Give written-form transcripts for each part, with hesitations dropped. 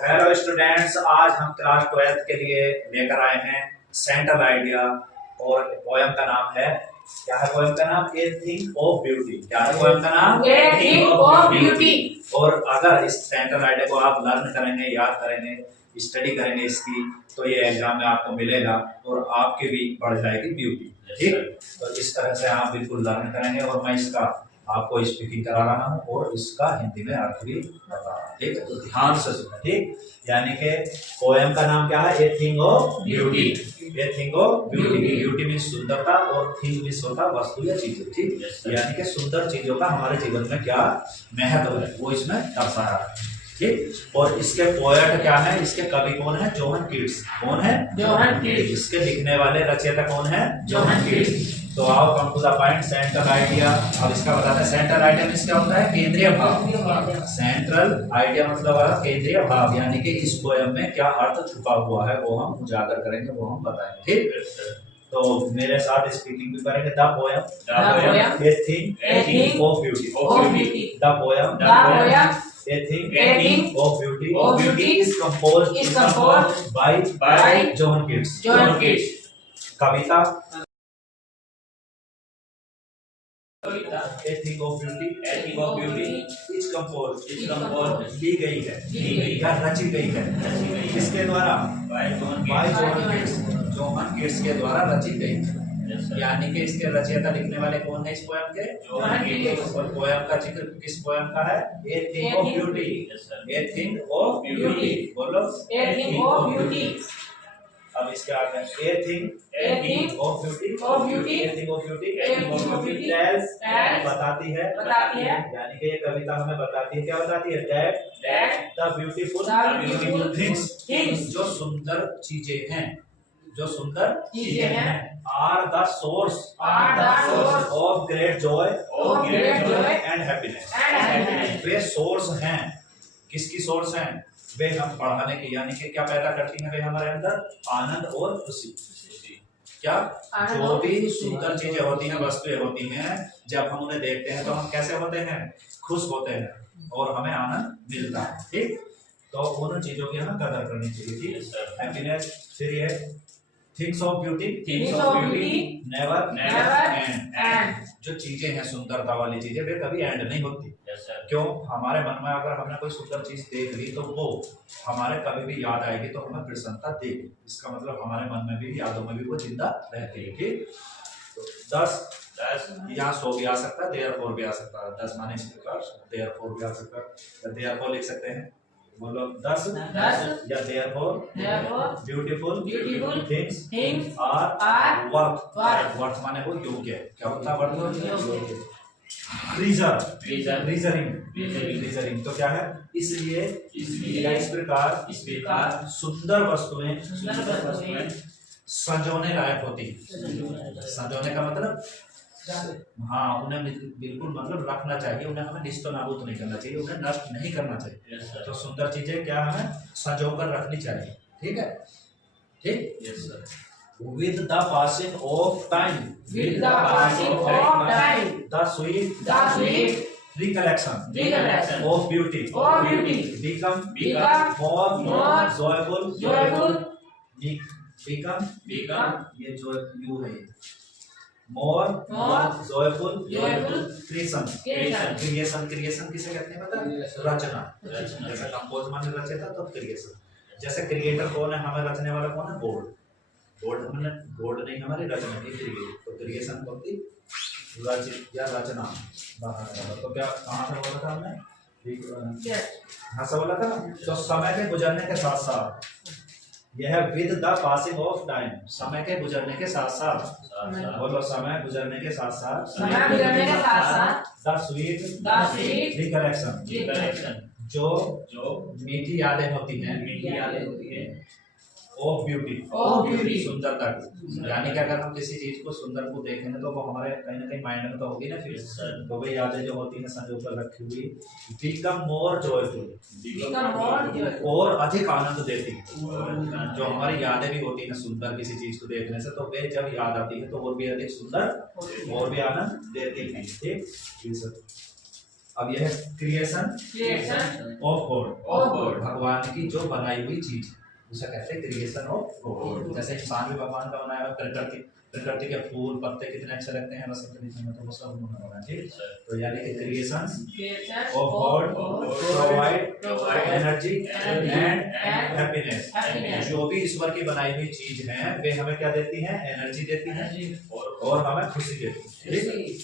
Hello students, आज हम class 12th के लिए लेकर आए हैं सेंट्रल आइडिया और पोएम का नाम है, क्या है पोएम का नाम? ए थिंग ऑफ ब्यूटी। क्या है पोएम का नाम? ए थिंग ऑफ ब्यूटी। और अगर इस सेंट्रल आइडिया को आप लर्न करेंगे, याद करेंगे, स्टडी करेंगे इसकी, तो ये एग्जाम में आपको मिलेगा और आपकी भी बढ़ जाएगी ब्यूटी। ठीक, तो इस तरह से आप बिल्कुल लर्न करेंगे और मैं इसका आपको स्पीकिंग करा रहा हूँ और इसका हिंदी में अर्थ भी बता रहा हूँ। ठीक है, तो ध्यान से सुनना। ठीक, यानी कि पोएम का नाम क्या है? A thing of beauty. A thing of beauty. Beauty means सुंदरता और थिंग मीन्स होता वस्तु या चीजें। ठीक, यानी कि सुंदर चीजों का हमारे जीवन में क्या महत्व है वो इसमें दर्शाया है। ठीक, और इसके पोएट क्या है? इसके कवि कौन है? John Keats. कौन है? John Keats. इसके लिखने वाले रचयिता कौन है? John Keats. तो आओ come to the point, central idea. अब इसका बताते हैं सेंट्रल आइडिया मींस क्या होता है? केंद्रीय भाव। सेंट्रल आइडिया मतलब है केंद्रीय भाव, यानी कि इस पोएम में क्या अर्थ छुपा हुआ है वो हम उजागर करेंगे, वो हम बताएंगे। ठीक, तो मेरे साथ स्पीकिंग भी करेंगे। The poem A thing of beauty. The poem A thing of beauty is composed by John Keats. Kavita A thing of beauty is composed ली गई है या रची गई है। किसके द्वारा? by John Keats के द्वारा रची गई है। यानी कि इसके रचयिता लिखने वाले कौन है इस पोएम के? Johan Keats. और पोएम का जिक्र किस पोएम का है? A thing of beauty. A thing of beauty. बोलो, ए थिंग ऑफ ब्यूटी। अब इसके आगे a thing of beauty. A thing of beauty tells बताती है यानी कि ये कविता हमें बताती है, क्या बताती है? दैट द ब्यूटीफुल थिंग्स, जो सुंदर चीजें हैं, जो सुंदर चीजें हैं, are the source of great joy and happiness. वे सोर्स हैं, किसकी सोर्स हैं? वे हम बढ़ाने की, यानी कि क्या पैदा करती हैं वे हमारे अंदर? आनंद और खुशी। क्या? जो भी सुंदर चीजें होती हैं, वस्तुएं होती हैं, जब हम उन्हें देखते हैं तो हम कैसे होते हैं? खुश होते हैं और हमें आनंद मिलता है। ठीक, तो उन चीजों की हमें कदर करनी चाहिए। ठीक, हैप्पीनेस। फिर ये things of beauty never and. जो चीजें हैं सुंदरता वाली चीजें, वे कभी एंड नहीं होती। क्यों? हमारे मन में अगर हमने कोई सुंदर चीज देख ली तो वो हमारे कभी भी याद आएगी तो हमें प्रसन्नता देगी। इसका मतलब हमारे मन में भी, यादों में भी वो जिंदा रहती है। ठीक, तो 10 यहाँ 100 भी आ सकता है, देयरफॉर भी आ सकता है। 10 माने इस प्रकार, देयरफॉर भी आ सकता है। देयरफॉर लिख सकते हैं, बोलो 10 या therefore beautiful things are worth माने वो योग्य। क्या होता है वर्थ? रीजनिंग तो क्या है? इसलिए इस प्रकार सुंदर वस्तुएं संजोने लायक होती है। संजोने का मतलब हाँ, उन्हें बिल्कुल मतलब रखना चाहिए, उन्हें हमें निस्तो नाबूद नहीं करना चाहिए, उन्हें नष्ट नहीं करना चाहिए। तो सुंदर चीजें क्या हमें संजो कर रखनी चाहिए। ठीक है, ठीक। With the passing of time, the sweet recollection of beauty become more joyful. Become ये जो यू है, more joyful creation किसे कहते हैं पता? रचना। जैसे कंपोज माने रचयिता, तो क्रिएशन। जैसे क्रिएटर कौन है? हमें रचने वाला कौन है? गॉड हमने गॉड नहीं, हमारी रचना की क्रिएट। तो क्रिएशन होती या रचना। तो क्या कहाँ से बोला था हमने? हाँ से बोला था ना। तो समय के गुजरने के साथ साथ, यह with the passing of time, समय के गुजरने के साथ साथ, बोलो समय गुजरने के साथ साथ, द स्वीट रिकलेक्शन, जो मीठी यादें होती हैं ऑफ ब्यूटी सुंदरता की। यानी कि अगर हम किसी चीज को सुंदर को देखेंगे तो वो हमारे कहीं ना कहीं माइंड में तो होगी ना। फिर तो वही यादें जो होती हैं संजो कर रखी हुई, बिकम मोर जॉयफुल, और अधिक आनंद देती है। जो हमारी यादें भी होती हैं सुंदर किसी चीज को देखने से, तो वे जब याद आती है तो और भी अधिक सुंदर और भी आनंद देती है। ठीक, अब यह creation Creation of God, of God. भगवान की जो बनाई हुई चीज उसे कहते हैं क्रिएशन ऑफ गॉड। जैसे इंसान भी भगवान का बनाया हुआ, प्रकृति के फूल पत्ते कितने अच्छे लगते हैं, बसंत ऋतु में तो वो सब उन्होंने बनाया, ठीक। तो यानी कि creation Creation of God provide provide energy energy and and happiness. happiness. जो भी ईश्वर की बनाई हुई चीज है वे हमें क्या देती हैं, एनर्जी देती हैं और हमें खुशी देती है।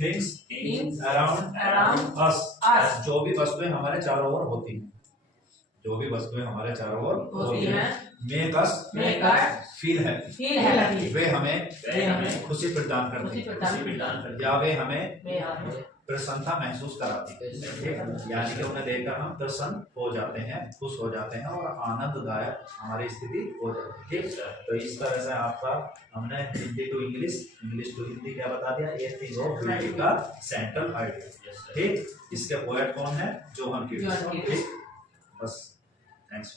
थिंग्स Things अराउंड around अस, us. जो भी वस्तुएं हमारे चारों ओर होती हैं, जो भी वस्तुएं हमारे चारों ओर होती हैं, make us make us feel happy, feel happy. वे हमें खुशी प्रदान करती खुशी प्रदान हैं या वे हमें वे हमें प्रसन्नता महसूस कराती है, ठीक। यानी कि उन्हें देखकर हम प्रसन्न हो जाते हैं, खुश हो जाते हैं और आनंददायक हमारी स्थिति हो जाती है, ठीक। तो इस तरह से आपका हमने Hindi to English, English to Hindi क्या बता दिया, ए थिंग ऑफ ब्यूटी का सेंट्रल आइडिया, ठीक। इसके पोएट कौन है, जोहन कीट्स, ठीक। बस थैंक्स।